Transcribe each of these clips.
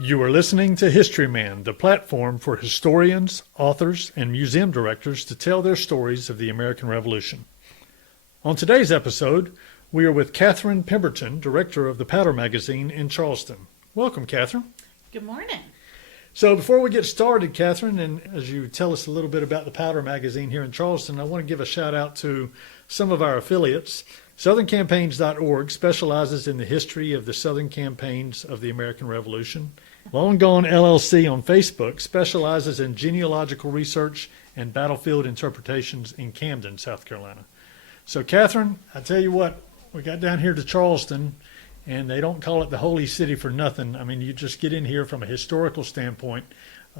You are listening to Historyman, the platform for historians, authors, and museum directors to tell their stories of the American Revolution. On today's episode, we are with Katherine Pemberton, director of the Powder Magazine in Charleston. Welcome, Katherine. Good morning. So before we get started, Katherine, and as you tell us a little bit about the Powder Magazine here in Charleston, I want to give a shout out to some of our affiliates. SouthernCampaigns.org specializes in the history of the Southern campaigns of the American Revolution. Long Gone LLC on Facebook specializes in genealogical research and battlefield interpretations in Camden, South Carolina. So, Katherine, I tell you what, we got down here to Charleston, and they don't call it the Holy City for nothing. I mean, you just get in here from a historical standpoint.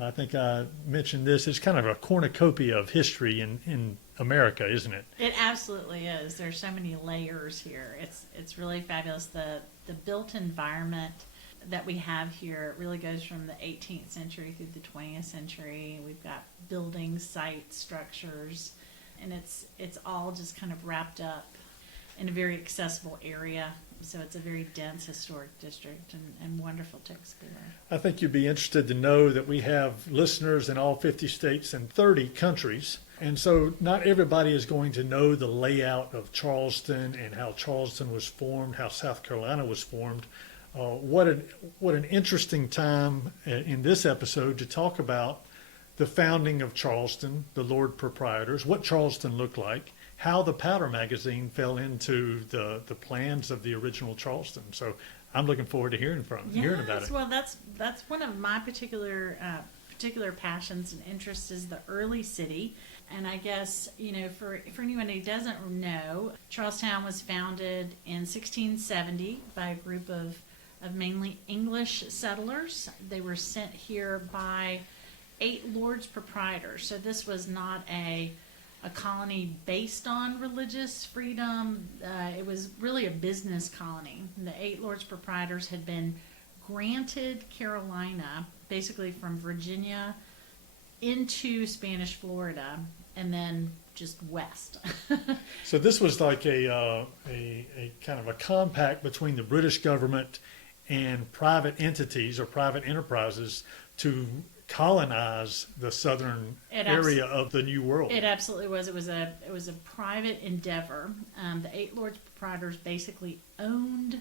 I think I mentioned this. It's kind of a cornucopia of history in America, isn't it? It absolutely is. There's so many layers here. It's really fabulous. The built environment that we have here really goes from the 18th century through the 20th century. We've got buildings, sites, structures, and it's all just kind of wrapped up in a very accessible area. So it's a very dense historic district and wonderful to explore. I think you'd be interested to know that we have listeners in all 50 states and 30 countries. And so not everybody is going to know the layout of Charleston and how Charleston was formed, how South Carolina was formed. What an interesting time in this episode to talk about the founding of Charleston, the Lord Proprietors, what Charleston looked like, how the Powder Magazine fell into the plans of the original Charleston. So I'm looking forward to hearing about it. Well, that's one of my particular passions and interests is the early city. And I guess, for anyone who doesn't know, Charlestown was founded in 1670 by a group of mainly English settlers. They were sent here by 8 lords proprietors. So this was not a colony based on religious freedom. It was really a business colony. The 8 lords proprietors had been granted Carolina, basically from Virginia into Spanish Florida, and then just west. So this was like a kind of a compact between the British government and private entities or private enterprises to colonize the southern area of the New World. It absolutely was. It was a private endeavor. The 8 lords proprietors basically owned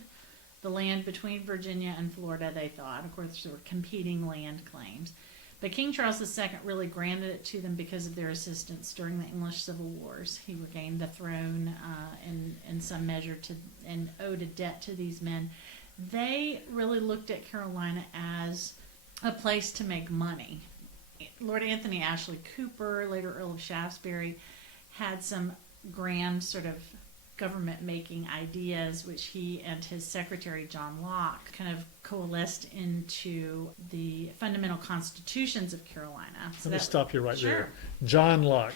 the land between Virginia and Florida, they thought. Of course, there were competing land claims. But King Charles II really granted it to them because of their assistance during the English Civil Wars. He regained the throne in some measure and owed a debt to these men. They really looked at Carolina as a place to make money. Lord Anthony Ashley Cooper, later Earl of Shaftesbury, had some grand sort of government-making ideas, which he and his secretary, John Locke, kind of coalesced into the fundamental constitutions of Carolina. Let me stop you right sure. there. John Locke.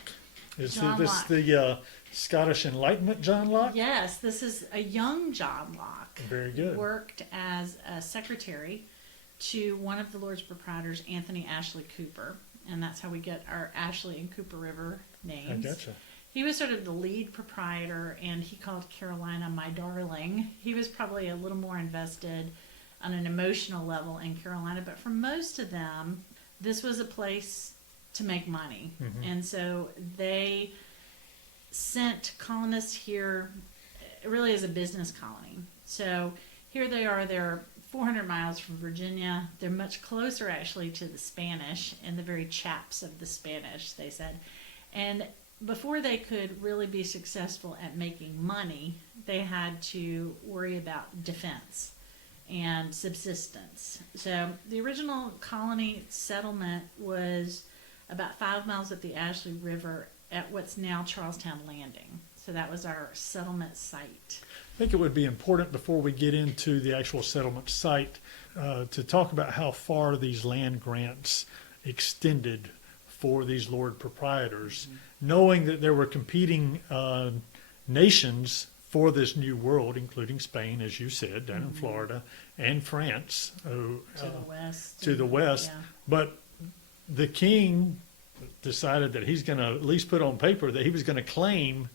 Is this the Scottish Enlightenment John Locke? Yes, this is a young John Locke. Very good. He worked as a secretary to one of the Lords Proprietors, Anthony Ashley Cooper, and that's how we get our Ashley and Cooper River names. I gotcha. He was sort of the lead proprietor, and he called Carolina my darling. He was probably a little more invested on an emotional level in Carolina, but for most of them, this was a place to make money. Mm-hmm. And so they sent colonists here really as a business colony. So here they are, they're 400 miles from Virginia. They're much closer actually to the Spanish and the very chaps of the Spanish, they said. And before they could really be successful at making money, they had to worry about defense and subsistence. So the original colony settlement was about 5 miles up the Ashley River at what's now Charlestown Landing. So that was our settlement site. I think it would be important before we get into the actual settlement site to talk about how far these land grants extended for these Lord Proprietors, knowing that there were competing nations for this new world, including Spain, as you said, down in Florida, and France. To the west. Yeah. But the king decided that he's going to at least put on paper that he was going to claim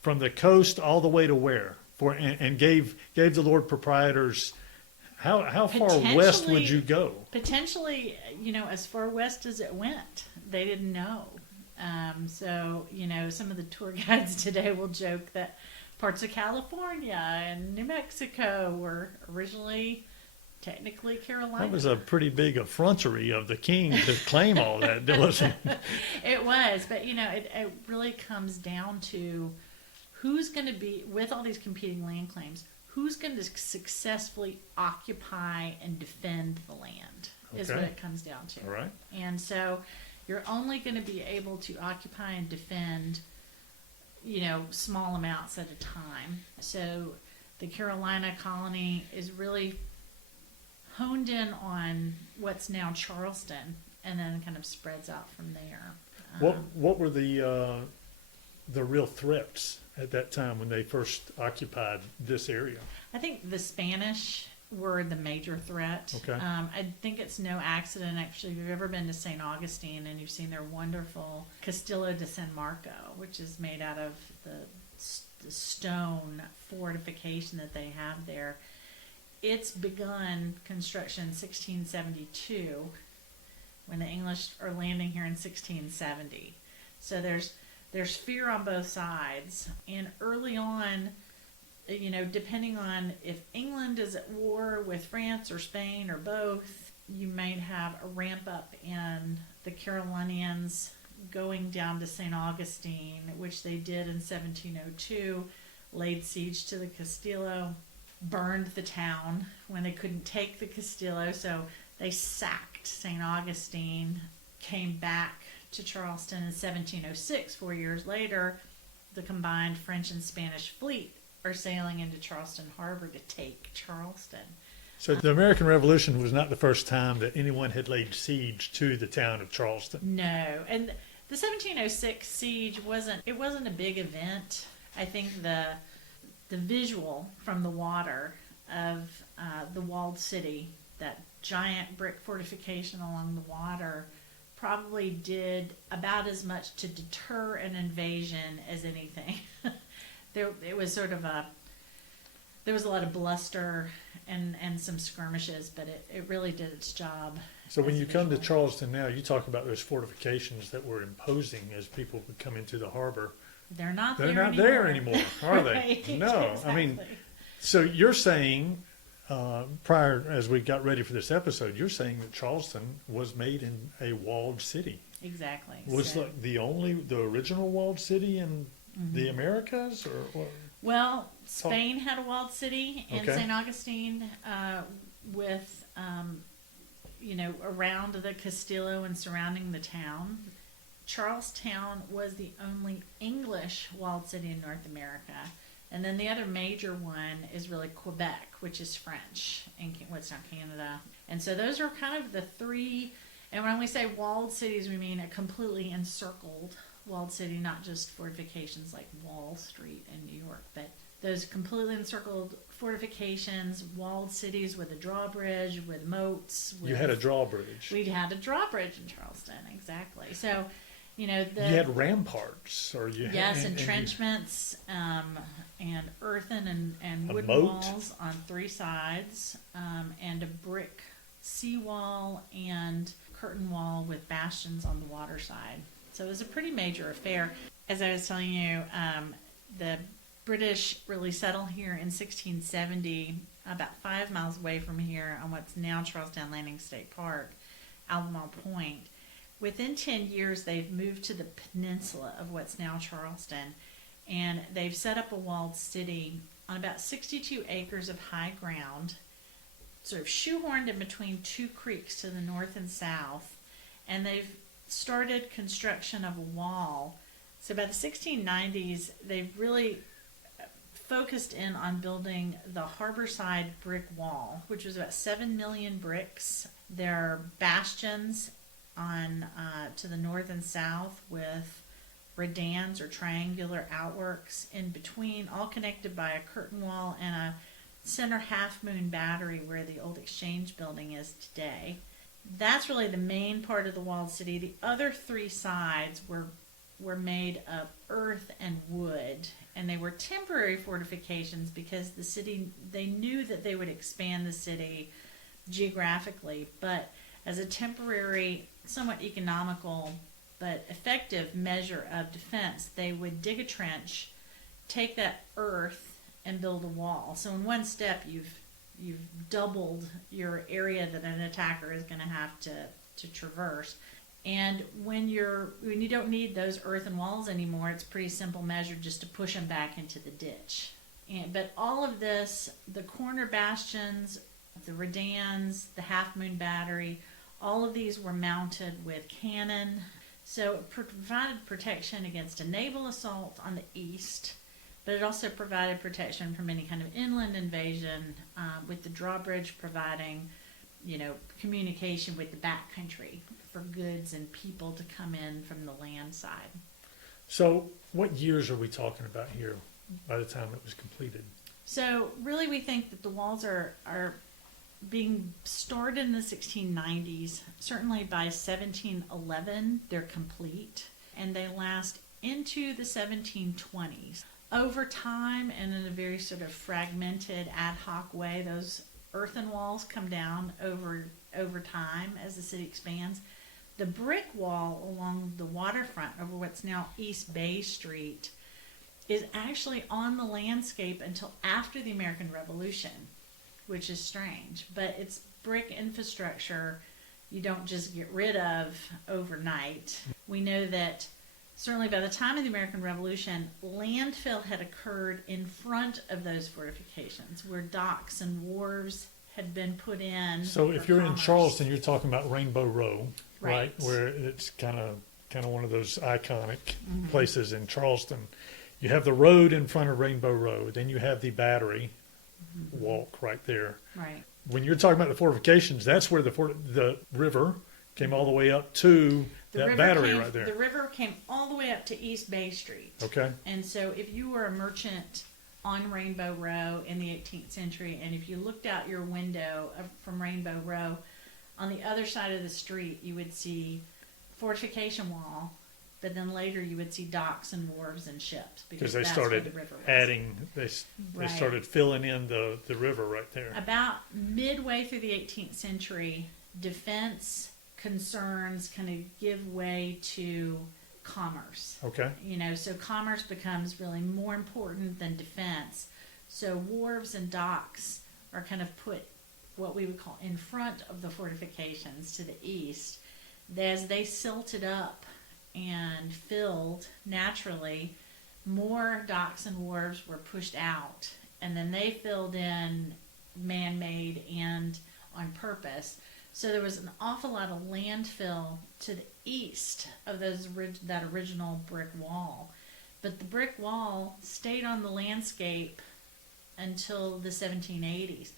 from the coast all the way to where? and gave the Lord proprietors. How far west would you go? Potentially, as far west as it went. They didn't know. So, some of the tour guides today will joke that parts of California and New Mexico were originally technically Carolina. That was a pretty big effrontery of the king to claim all that, wasn't it? It was, but it really comes down to who's going to be, with all these competing land claims, who's going to successfully occupy and defend the land is what it comes down to. All right. And so you're only going to be able to occupy and defend, small amounts at a time. So the Carolina colony is really honed in on what's now Charleston, and then kind of spreads out from there. What were the real threats at that time when they first occupied this area? I think the Spanish were the major threat. Okay. I think it's no accident, actually, if you've ever been to St. Augustine and you've seen their wonderful Castillo de San Marco, which is made out of the stone fortification that they have there. It's begun construction in 1672 when the English are landing here in 1670. So there's fear on both sides. And early on, depending on if England is at war with France or Spain or both, you might have a ramp up in the Carolinians going down to St. Augustine, which they did in 1702, laid siege to the Castillo, burned the town when they couldn't take the Castillo, so they sacked St. Augustine, came back to Charleston in 1706. 4 years later, the combined French and Spanish fleet are sailing into Charleston Harbor to take Charleston. So the American Revolution was not the first time that anyone had laid siege to the town of Charleston. No, and the 1706 siege wasn't a big event. I think the visual from the water of the walled city, that giant brick fortification along the water, probably did about as much to deter an invasion as anything. There was a lot of bluster and some skirmishes, but it really did its job. So when you come to Charleston now, you talk about those fortifications that were imposing as people would come into the harbor. They're not there anymore, are they? Right, No. exactly. I mean, so you're saying, prior, as we got ready for this episode, you're saying that Charleston was made in a walled city. Exactly. Was like the original walled city in the Americas, or what? Well, Spain had a walled city in Okay. St. Augustine, with around the Castillo and surrounding the town. Charlestown was the only English walled city in North America. And then the other major one is really Quebec, which is French, in what's now Canada. And so those are kind of the three. And when we say walled cities, we mean a completely encircled walled city, not just fortifications like Wall Street in New York, but those completely encircled fortifications, walled cities with a drawbridge, with moats. You had a drawbridge. We had a drawbridge in Charleston, exactly. So, you had ramparts, or you yes, had entrenchments, and earthen and A wooden moat? walls on three sides, and a brick seawall and curtain wall with bastions on the water side. So it was a pretty major affair. As I was telling you, the British really settled here in 1670, about 5 miles away from here on what's now Charlestown Landing State Park, Albemarle Point. Within 10 years, they've moved to the peninsula of what's now Charleston, and they've set up a walled city on about 62 acres of high ground, sort of shoehorned in between two creeks to the north and south, and they've started construction of a wall. So by the 1690s, they've really focused in on building the harborside brick wall, which was about 7 million bricks. There are bastions on to the north and south with redans or triangular outworks in between, all connected by a curtain wall and a center half-moon battery where the old exchange building is today. That's really the main part of the walled city. The other three sides were made of earth and wood, and they were temporary fortifications because the city, they knew that they would expand the city geographically, but as a temporary, somewhat economical but effective measure of defense, they would dig a trench, take that earth, and build a wall. So in one step, you've doubled your area that an attacker is going to have to traverse. And when you don't need those earthen walls anymore, it's a pretty simple measure just to push them back into the ditch. But all of this, the corner bastions, the redans, the Half Moon Battery, all of these were mounted with cannon. So it provided protection against a naval assault on the east, but it also provided protection from any kind of inland invasion, with the drawbridge providing, communication with the backcountry for goods and people to come in from the land side. So what years are we talking about here by the time it was completed? So really we think that the walls are being started in the 1690s. Certainly by 1711 they're complete, and they last into the 1720s. Over time, and in a very sort of fragmented ad hoc way, those earthen walls come down over time as the city expands. The brick wall along the waterfront over what's now East Bay Street is actually on the landscape until after the American Revolution, which is strange. But it's brick infrastructure you don't just get rid of overnight. We know that certainly by the time of the American Revolution, landfill had occurred in front of those fortifications where docks and wharves had been put in. So if you're commerce. in Charleston, you're talking about Rainbow Row, right? Right. Where it's kind of one of those iconic places in Charleston. You have the road in front of Rainbow Row, then you have the Battery walk right there. Right. When you're talking about the fortifications, that's where the river came all the way up to that battery right there. The river came all the way up to East Bay Street. Okay. And so if you were a merchant on Rainbow Row in the 18th century, and if you looked out your window from Rainbow Row, on the other side of the street you would see fortification wall, but then later you would see docks and wharves and ships, because They that's started where the river was. adding, they Right. started filling in the river right there. About midway through the 18th century, defense concerns kind of give way to commerce. Okay. So commerce becomes really more important than defense. So wharves and docks are kind of put what we would call in front of the fortifications to the east. As they silted up and filled naturally, more docks and wharves were pushed out, and then they filled in man-made and on purpose. So there was an awful lot of landfill to the east of that original brick wall. But the brick wall stayed on the landscape until the 1780s.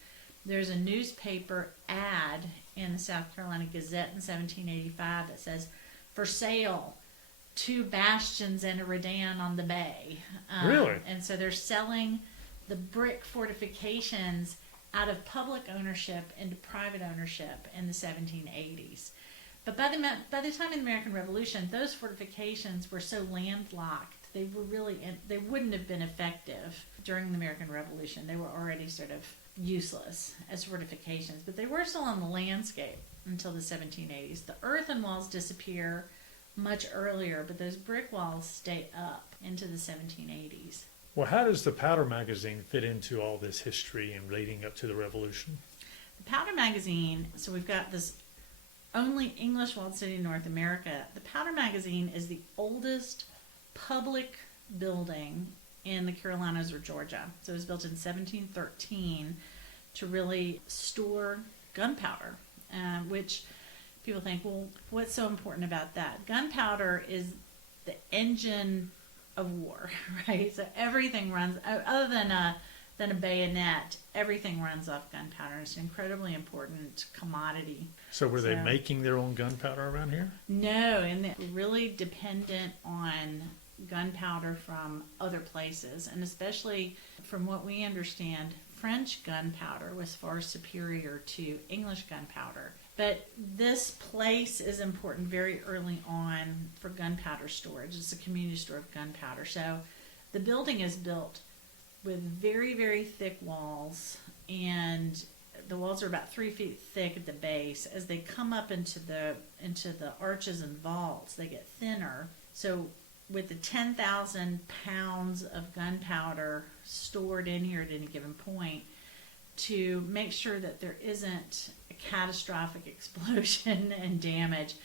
There's a newspaper ad in the South Carolina Gazette in 1785 that says, "For sale, 2 bastions and a redan on the bay." Really? And so they're selling the brick fortifications out of public ownership into private ownership in the 1780s. But by the time of the American Revolution, those fortifications were so landlocked, they wouldn't have been effective during the American Revolution. They were already sort of useless as fortifications, but they were still on the landscape until the 1780s. The earthen walls disappear much earlier, but those brick walls stay up into the 1780s. Well, how does the powder magazine fit into all this history and leading up to the Revolution? The powder magazine, so we've got this only English walled city in North America. The powder magazine is the oldest public building in the Carolinas or Georgia. So it was built in 1713 to really store gunpowder, which people think, well, what's so important about that? Gunpowder is the engine of war, right? So everything runs, other than a bayonet, everything runs off gunpowder. It's an incredibly important commodity. So were they making their own gunpowder around here? No, and they're really dependent on gunpowder from other places, and especially from what we understand, French gunpowder was far superior to English gunpowder. But this place is important very early on for gunpowder storage. It's a community store of gunpowder. So The building is built with very, very thick walls, and the walls are about 3 feet thick at the base. As they come up into the arches and vaults, they get thinner. So with the 10,000 pounds of gunpowder stored in here at any given point, to make sure that there isn't a catastrophic explosion and damage,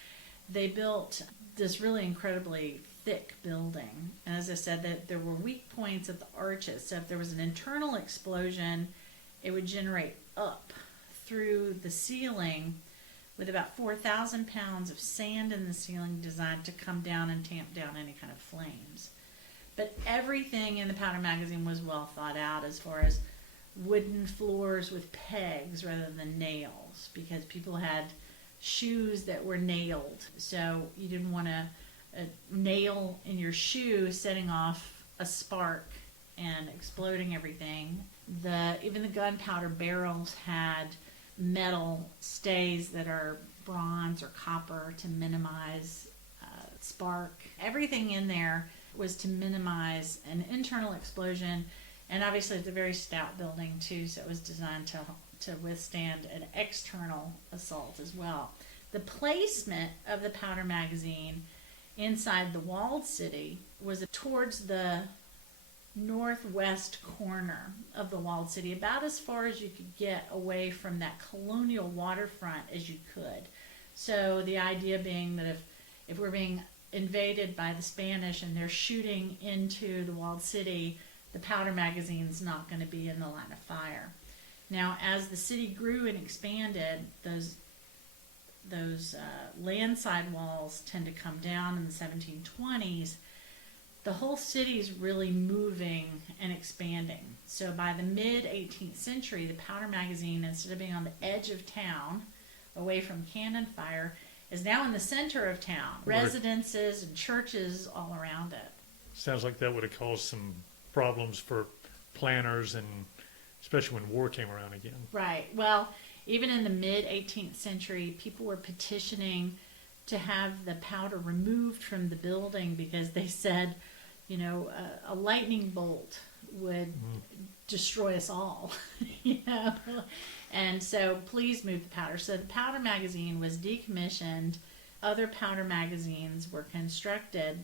they built this really incredibly thick building. And as I said, that there were weak points at the arches. So if there was an internal explosion, it would generate up through the ceiling with about 4,000 pounds of sand in the ceiling designed to come down and tamp down any kind of flames. But everything in the powder magazine was well thought out, as far as wooden floors with pegs rather than nails, because people had shoes that were nailed. So you didn't want a nail in your shoe setting off a spark and exploding everything. Even the gunpowder barrels had metal stays that are bronze or copper to minimize spark. Everything in there was to minimize an internal explosion, and obviously it's a very stout building too, so it was designed to withstand an external assault as well. The placement of the powder magazine inside the walled city was towards the northwest corner of the walled city, about as far as you could get away from that colonial waterfront as you could. So the idea being that if we're being invaded by the Spanish and they're shooting into the walled city, the powder magazine's not going to be in the line of fire. Now, as the city grew and expanded, those landside walls tend to come down in the 1720s. The whole city's really moving and expanding. So by the mid-18th century, the powder magazine, instead of being on the edge of town, away from cannon fire, is now in the center of town. Residences and churches all around it. Sounds like that would have caused some problems for planners, and especially when war came around again. Right. Well, even in the mid-18th century, people were petitioning to have the powder removed from the building because they said, a lightning bolt would destroy us all, And so please move the powder. So the powder magazine was decommissioned. Other powder magazines were constructed.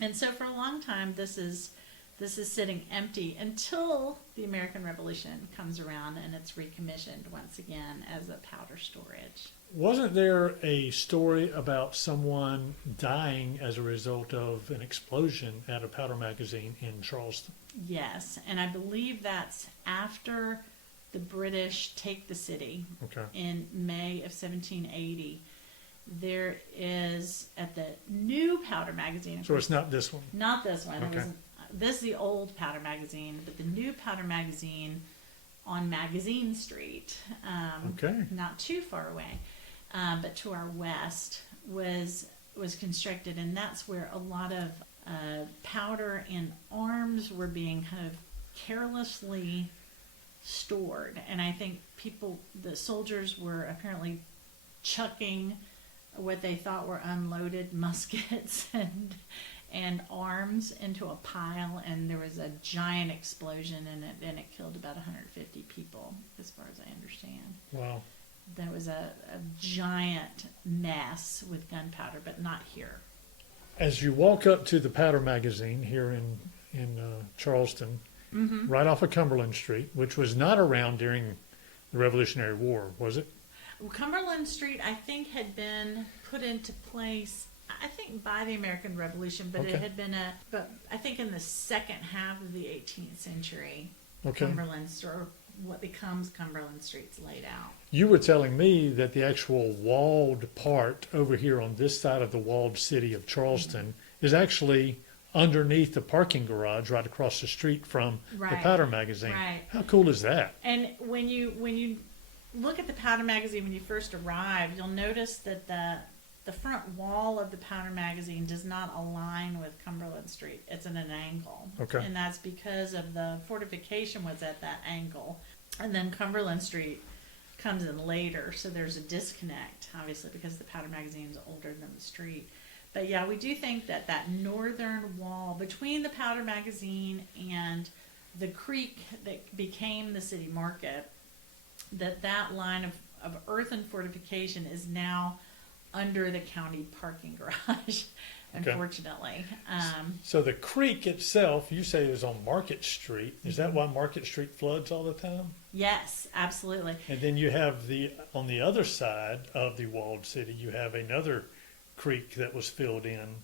And so for a long time, this is sitting empty until the American Revolution comes around and it's recommissioned once again as a powder storage. Wasn't there a story about someone dying as a result of an explosion at a powder magazine in Charleston? Yes, and I believe that's after the British take the city in May of 1780. There is, at the new powder magazine. So it's not this one? Not this one. Okay. This is the old powder magazine, but the new powder magazine on Magazine Street, not too far away, but to our west, was constructed, and that's where a lot of powder and arms were being kind of carelessly stored. And I think the soldiers were apparently chucking what they thought were unloaded muskets and arms into a pile, and there was a giant explosion in it, and it killed about 150 people, as far as I understand. Wow. There was a giant mess with gunpowder, but not here. As you walk up to the powder magazine here in Charleston, right off of Cumberland Street, which was not around during the Revolutionary War, was it? Cumberland Street, I think, had been put into place, I think, by the American Revolution, but it had been but I think in the second half of the 18th century, Cumberland, or what becomes Cumberland Street's laid out. You were telling me that the actual walled part over here on this side of the walled city of Charleston is actually underneath the parking garage right across the street from the powder magazine. Right. How cool is that? And when you look at the powder magazine when you first arrive, you'll notice that the front wall of the powder magazine does not align with Cumberland Street. It's at an angle. Okay. And that's because of the fortification was at that angle. And then Cumberland Street comes in later, so there's a disconnect, obviously, because the powder magazine is older than the street. But yeah, we do think that that northern wall between the Powder Magazine and the creek that became the city market, that line of earthen fortification is now under the county parking garage, unfortunately. So the creek itself, you say, is on Market Street. Is that why Market Street floods all the time? Yes, absolutely. And then you have on the other side of the walled city, you have another creek that was filled in,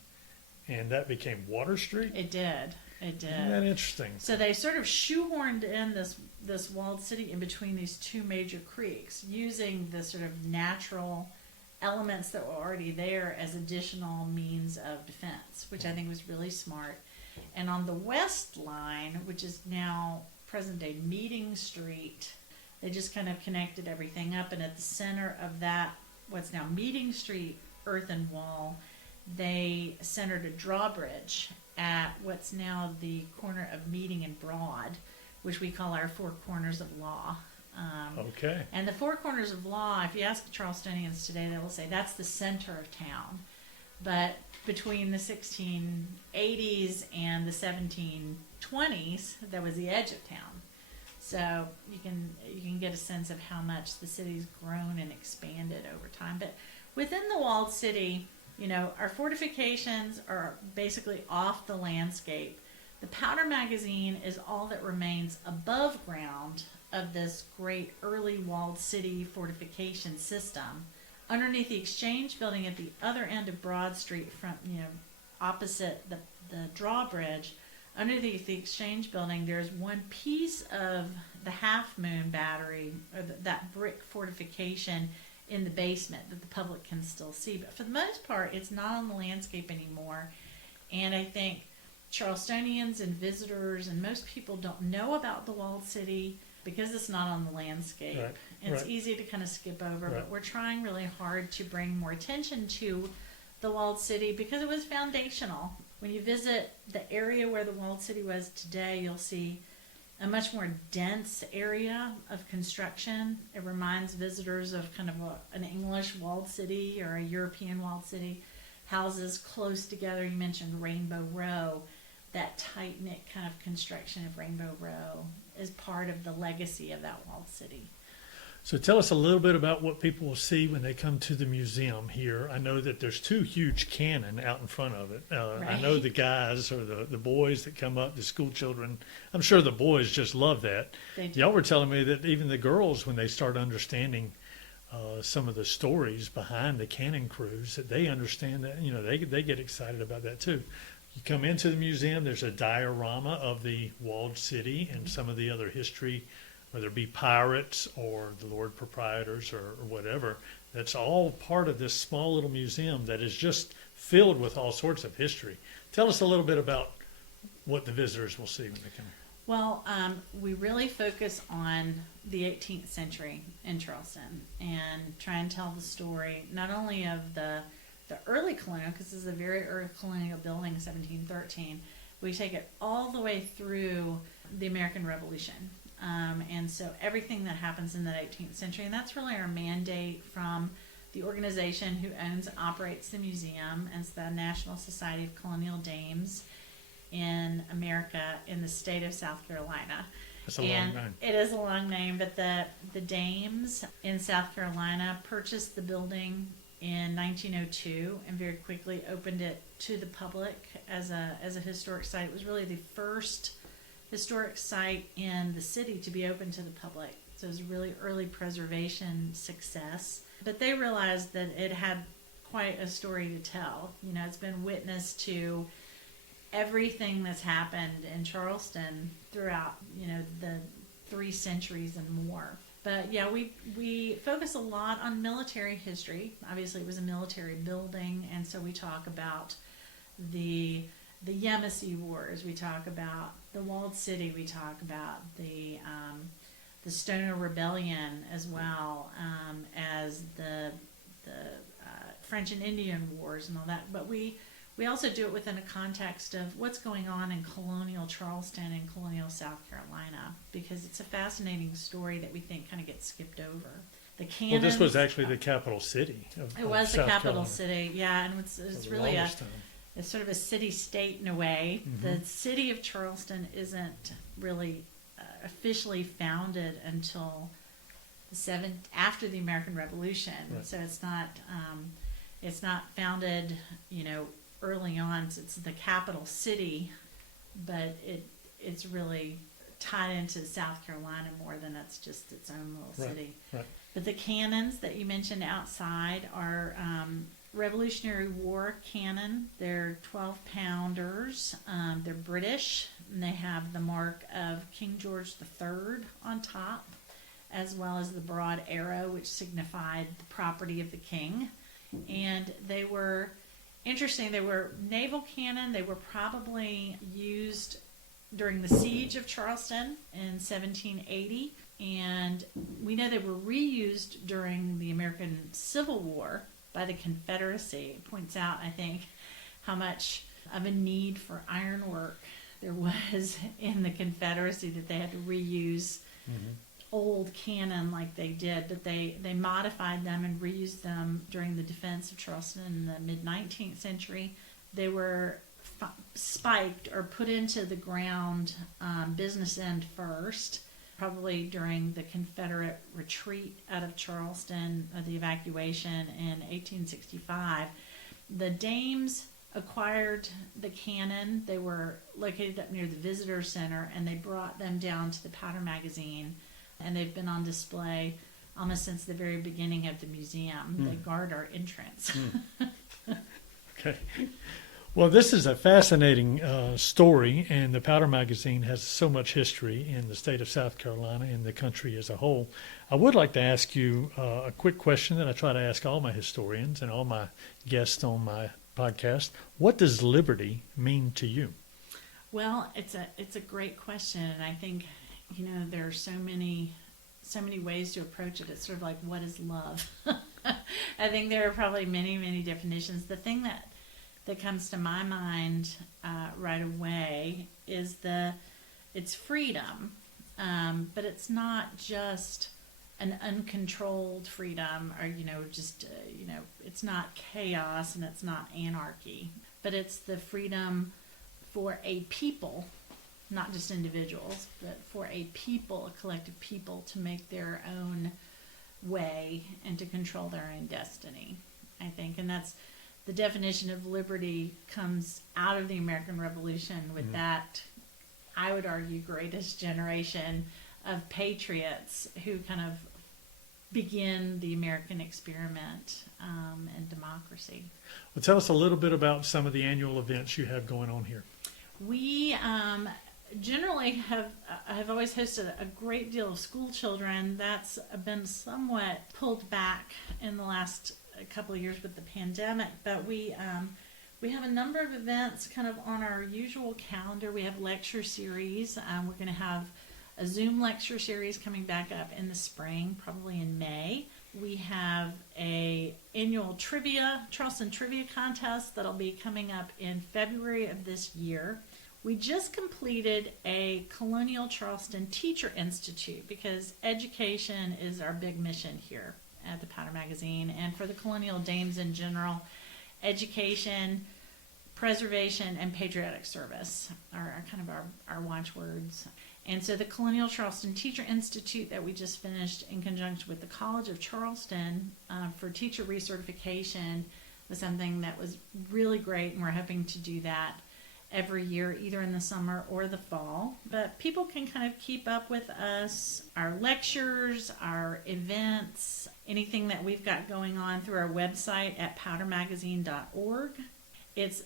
and that became Water Street. It did. It did. Isn't that interesting? So they sort of shoehorned in this walled city in between these two major creeks, using the sort of natural elements that were already there as additional means of defense, which I think was really smart. And on the west line, which is now present day Meeting Street, they just kind of connected everything up, and at the center of that, what's now Meeting Street earthen wall, they centered a drawbridge at what's now the corner of Meeting and Broad, which we call our Four Corners of Law. Okay. And the Four Corners of Law, if you ask the Charlestonians today, they will say that's the center of town. But between the 1680s and the 1720s, that was the edge of town. So you can get a sense of how much the city's grown and expanded over time. But within the walled city, our fortifications are basically off the landscape. The Powder Magazine is all that remains above ground of this great early walled city fortification system. Underneath the Exchange Building at the other end of Broad Street, opposite the drawbridge, underneath the Exchange Building, there's one piece of the Half Moon Battery, or that brick fortification in the basement that the public can still see. But for the most part, it's not on the landscape anymore. And I think Charlestonians and visitors and most people don't know about the walled city because it's not on the landscape. Right, And it's right. easy to kind of skip over, Right. but we're trying really hard to bring more attention to the walled city because it was foundational. When you visit the area where the walled city was today, you'll see a much more dense area of construction. It reminds visitors of kind of an English walled city or a European walled city. Houses close together. You mentioned Rainbow Row. That tight-knit kind of construction of Rainbow Row is part of the legacy of that walled city. So tell us a little bit about what people will see when they come to the museum here. I know that there's two huge cannon out in front of it. I know Right. the guys or the boys that come up, the school children, I'm sure the boys just love that. They do. Y'all were telling me that even the girls, when they start understanding some of the stories behind the cannon crews, that they understand that, they get excited about that too. You come into the museum, there's a diorama of the walled city and some of the other history, whether it be pirates or the Lord Proprietors or whatever. That's all part of this small little museum that is just filled with all sorts of history. Tell us a little bit about what the visitors will see when they come. Well, we really focus on the 18th century in Charleston and try and tell the story not only of the early colonial, because this is a very early colonial building, 1713. We take it all the way through the American Revolution. And so everything that happens in the 18th century, and that's really our mandate from the organization who owns and operates the museum, and it's the National Society of Colonial Dames in America in the state of South Carolina. That's a long name. It is a long name, but the Dames in South Carolina purchased the building in 1902 and very quickly opened it to the public as a historic site. It was really the first historic site in the city to be open to the public. So it was a really early preservation success. But they realized that it had quite a story to tell. It's been witness to everything that's happened in Charleston throughout, the 3 centuries and more. But yeah, we focus a lot on military history. Obviously, it was a military building, and so we talk about the Yamasee Wars. We talk about the walled city. We talk about the Stoner Rebellion as well as the French and Indian Wars and all that. But we also do it within a context of what's going on in colonial Charleston and colonial South Carolina, because it's a fascinating story that we think kind of gets skipped over. The cannons. Well, this was actually the capital city of It was the South capital Carolina city, yeah, and it's for the really longest time. it's sort of a city-state in a way. Mhm. The city of Charleston isn't really officially founded until after the American Revolution. Right. So it's not founded, early on. So it's the capital city, but it's really tied into South Carolina more than it's just its own little Right, city. right. But the cannons that you mentioned outside are Revolutionary War cannon. They're 12-pounders. They're British, and they have the mark of King George III on top, as well as the broad arrow, which signified the property of the king. And they were interesting. They were naval cannon. They were probably used during the siege of Charleston in 1780. And we know they were reused during the American Civil War by the Confederacy. It points out, I think, how much of a need for ironwork there was in the Confederacy that they had to reuse old cannon like they did, but they modified them and reused them during the defense of Charleston in the mid-19th century. They were spiked or put into the ground business end first, probably during the Confederate retreat out of Charleston, the evacuation in 1865. The Dames acquired the cannon. They were located up near the visitor center, and they brought them down to the powder magazine, and they've been on display almost since the very beginning of the museum. They guard our entrance. Okay. Well, this is a fascinating story, and the Powder Magazine has so much history in the state of South Carolina and the country as a whole. I would like to ask you a quick question that I try to ask all my historians and all my guests on my podcast. What does liberty mean to you? Well, it's a great question, and I think there are so many ways to approach it. It's sort of like, what is love? I think there are probably many definitions. The thing that comes to my mind right away is it's freedom, but it's not just an uncontrolled freedom, or it's not chaos and it's not anarchy, but it's the freedom for a people, not just individuals, but for a people, a collective people, to make their own way and to control their own destiny, I think. And that's the definition of liberty comes out of the American Revolution with that, I would argue, greatest generation of patriots who kind of begin the American experiment and democracy. Well, tell us a little bit about some of the annual events you have going on here. We generally have always hosted a great deal of school children. That's been somewhat pulled back in the last couple of years with the pandemic, but we have a number of events kind of on our usual calendar. We have lecture series. We're going to have a Zoom lecture series coming back up in the spring, probably in May. We have a annual Charleston trivia contest that'll be coming up in February of this year. We just completed a Colonial Charleston Teacher Institute, because education is our big mission here at the Powder Magazine, and for the Colonial Dames in general. Education, preservation, and patriotic service are kind of our watchwords. And so the Colonial Charleston Teacher Institute that we just finished in conjunction with the College of Charleston for teacher recertification was something that was really great, and we're hoping to do that every year, either in the summer or the fall. But people can kind of keep up with us, our lectures, our events, anything that we've got going on through our website at powdermagazine.org. It's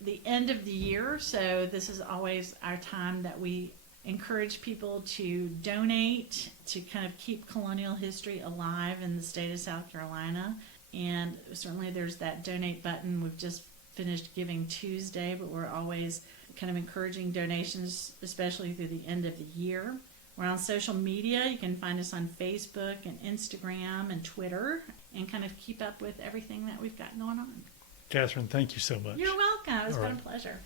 the end of the year, so this is always our time that we encourage people to donate to kind of keep colonial history alive in the state of South Carolina. And certainly there's that donate button. We've just finished Giving Tuesday, but we're always kind of encouraging donations, especially through the end of the year. We're on social media. You can find us on Facebook and Instagram and Twitter, and kind of keep up with everything that we've got going on. Katherine, thank you so much. You're welcome. It's All been right. a pleasure.